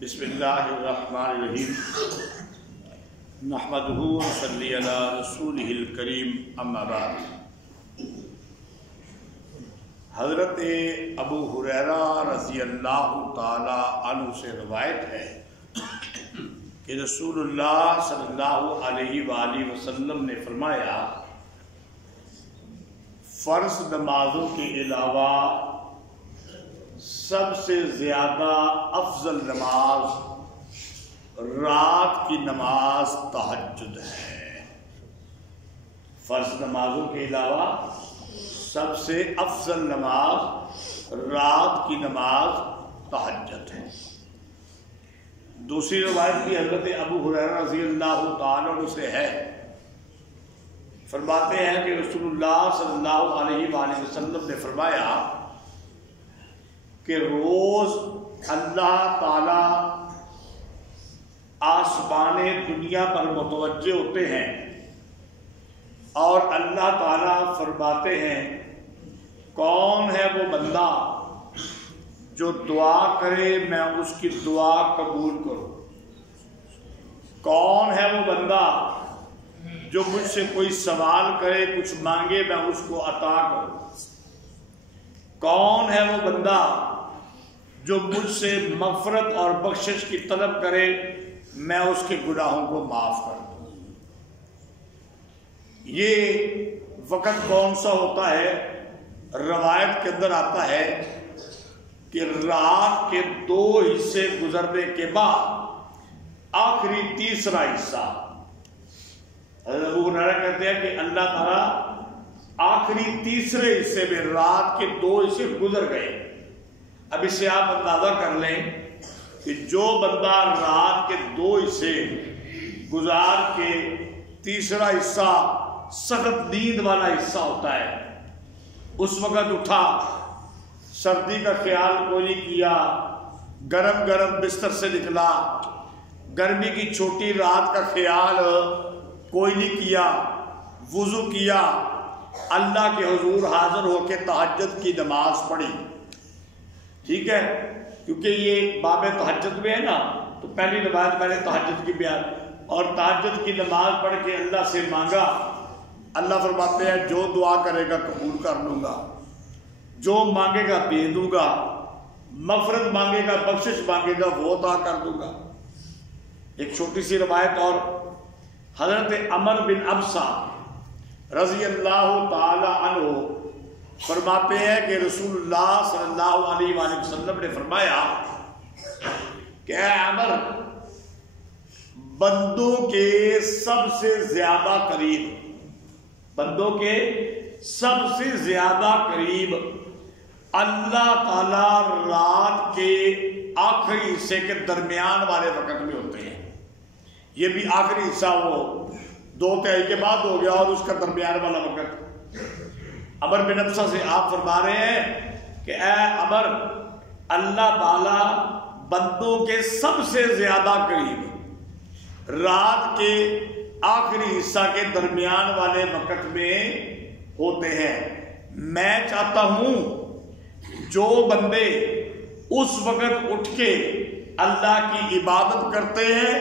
بسم اللہ الرحمن الرحیم نحمدہ ونصلی علی رسولہ الکریم اما بعد۔ حضرت ابو ہریرہ رضی اللہ تعالی عنہ سے روایت ہے کہ رسول اللہ صلی اللہ علیہ وآلہ وسلم نے فرمایا، فرض نمازوں کے علاوہ سب سے زیادہ افضل نماز رات کی نماز تہجد ہے۔ فرض نمازوں کے علاوہ سب سے افضل نماز رات کی نماز تہجد ہے۔ دوسری روایت بھی حضرت ابو ہریرہ رضی اللہ تعالیٰ عنہ سے ہے، فرماتے ہیں کہ رسول اللہ صلی اللہ علیہ وآلہ وسلم نے فرمایا کہ روز اللہ تعالی آسمان دنیا پر متوجہ ہوتے ہیں اور اللہ تعالی فرماتے ہیں، کون ہے وہ بندہ جو دعا کرے میں اس کی دعا قبول کروں؟ کون ہے وہ بندہ جو مجھ سے کوئی سوال کرے، کچھ مانگے میں اس کو عطا کروں؟ کون ہے وہ بندہ جو مجھ سے مغفرت اور بخشش کی طلب کرے میں اس کے گناہوں کو معاف کر دوں؟ یہ وقت کون سا ہوتا ہے؟ روایت کے اندر آتا ہے کہ رات کے 2 حصے گزرنے کے بعد آخری تیسرا حصہ، ابو ہریرہ کہتے ہیں کہ اللہ تعالیٰ آخری تیسرے حصے میں رات کے 2 حصے گزر گئے۔ اب اس سے آپ اندازہ کر لیں کہ جو بندہ رات کے 2 حصے گزار کے تیسرا حصہ سخت نیند والا حصہ ہوتا ہے، اس وقت اٹھا، سردی کا خیال کوئی نہیں کیا، گرم گرم بستر سے نکلا، گرمی کی چھوٹی رات کا خیال کوئی نہیں کیا، وضو کیا، اللہ کے حضور حاضر ہو کے تہجد کی نماز پڑھی، ٹھیک ہے؟ کیونکہ یہ باب تہجد میں ہے نا، تو پہلی روایت میں نے تہجد کی بیان، اور تہجد کی نماز پڑھ کے اللہ سے مانگا، اللہ فرماتے ہیں جو دعا کرے گا قبول کر لوں گا، جو مانگے گا دے دوں گا، مغفرت مانگے گا، بخشش مانگے گا وہ عطا کر دوں گا۔ ایک چھوٹی سی روایت اور، حضرت عمر بن ابسہ رضی اللہ تعالی عنہ فرماتے ہیں کہ رسول اللہ صلی اللہ علیہ وآلہ وسلم نے فرمایا کہ اے عمر، بندوں کے سب سے زیادہ قریب، بندوں کے سب سے زیادہ قریب اللہ تعالی رات کے آخری حصے کے درمیان والے وقت میں ہوتے ہیں۔ یہ بھی آخری حصہ وہ 2/3 کے بعد ہو گیا اور اس کا درمیان والا وقت۔ عمر بن ابسہ سے آپ فرما رہے ہیں کہ اے عمر، اللہ تعالی بندوں کے سب سے زیادہ قریب رات کے آخری حصہ کے درمیان والے وقت میں ہوتے ہیں۔ میں چاہتا ہوں جو بندے اس وقت اٹھ کے اللہ کی عبادت کرتے ہیں،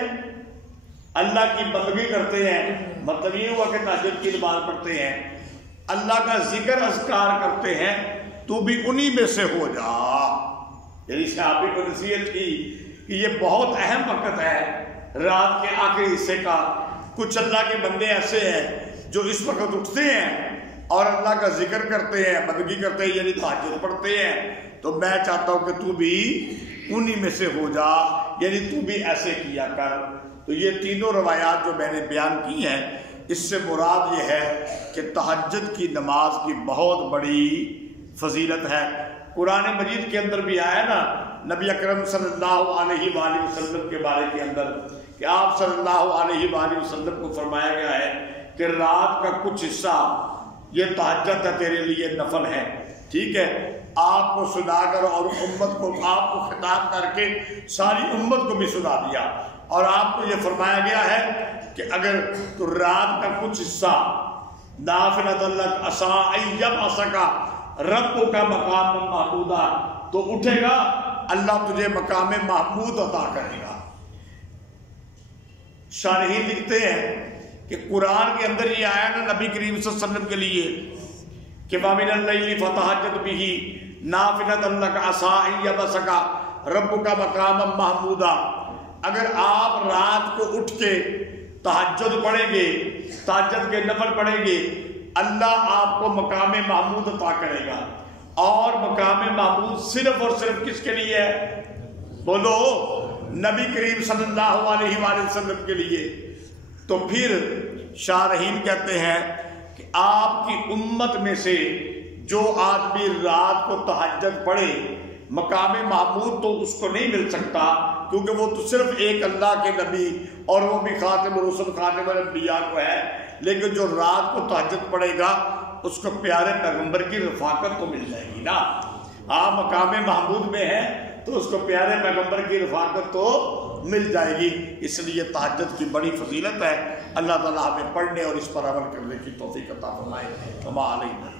اللہ کی بندگی کرتے ہیں، مطلب یہ ہوا کہ تہجد کی نماز پڑھتے ہیں، اللہ کا ذکر اذکار کرتے ہیں، تو بھی انہی میں سے ہو جا۔ یعنی صحابی کو نصیحت کی کہ یہ بہت اہم وقت ہے رات کے آخری حصے کا۔ کچھ اللہ کے بندے ایسے ہیں جو اس وقت اٹھتے ہیں اور اللہ کا ذکر کرتے ہیں، بندگی کرتے ہیں، یعنی تہجد پڑھتے ہیں، تو میں چاہتا ہوں کہ تو بھی انہی میں سے ہو جا، یعنی تو بھی ایسے کیا کر۔ تو یہ تینوں روایات جو میں نے بیان کی ہیں، اس سے مراد یہ ہے کہ تہجد کی نماز کی بہت بڑی فضیلت ہے۔ قرآن مجید کے اندر بھی آیا نا، نبی اکرم صلی اللہ علیہ وآلہ وسلم کے بارے کے اندر، کہ آپ صلی اللہ علیہ وآلہ وسلم کو فرمایا گیا ہے کہ رات کا کچھ حصہ یہ تہجد ہے، تیرے لیے نفل ہے، ٹھیک ہے؟ آپ کو سنا کر اور امت کو، آپ کو خطاب کر کے ساری امت کو بھی سنا دیا، اور آپ کو یہ فرمایا گیا ہے کہ اگر تو رات کا کچھ حصہ نافلۃ لک عسیٰ ان یبعثک ربک مقاما محمودا، تو اٹھے گا اللہ تجھے مقام محمود عطا کرے گا۔ شارحین لکھتے ہیں کہ قرآن کے اندر یہ آیا نا نبی کریم صلی اللہ علیہ وسلم کے لیے کہ وَمِنَ اللَّيْلِ فَتَهَجَّدْ بِهِ نَافِلَةً لَكَ عَسَىٰ أَن يَبْعَثَكَ رَبُّكَ مَقَامًا مَحْمُودًا، اگر آپ رات کو اٹھ کے تہجد پڑھیں گے، تہجد کے نفل پڑھیں گے، اللہ آپ کو مقام محمود عطا کرے گا۔ اور مقام محمود صرف اور صرف کس کے لیے ہے؟ بولو، نبی کریم صلی اللہ علیہ وآلہ وسلم کے لیے۔ تو پھر شارحین کہتے ہیں کہ آپ کی امت میں سے جو آدمی رات کو تہجد پڑھے مقام محمود تو اس کو نہیں مل سکتا، کیونکہ وہ تو صرف ایک اللہ کے نبی اور وہ بھی خاتم الرسل خاتم الانبیاء کو ہے، لیکن جو رات کو تہجد پڑھے گا اس کو پیارے پیغمبر کی رفاقت تو مل جائے گی نا۔ آپ مقام محمود میں ہے تو اس کو پیارے پیغمبر کی رفاقت تو مل جائے گی۔ اس لیے تہجد کی بڑی فضیلت ہے۔ اللہ تعالیٰ ہمیں پڑھنے اور اس پر عمل کرنے کی توفیق عطا فرمائے۔ وما علینا۔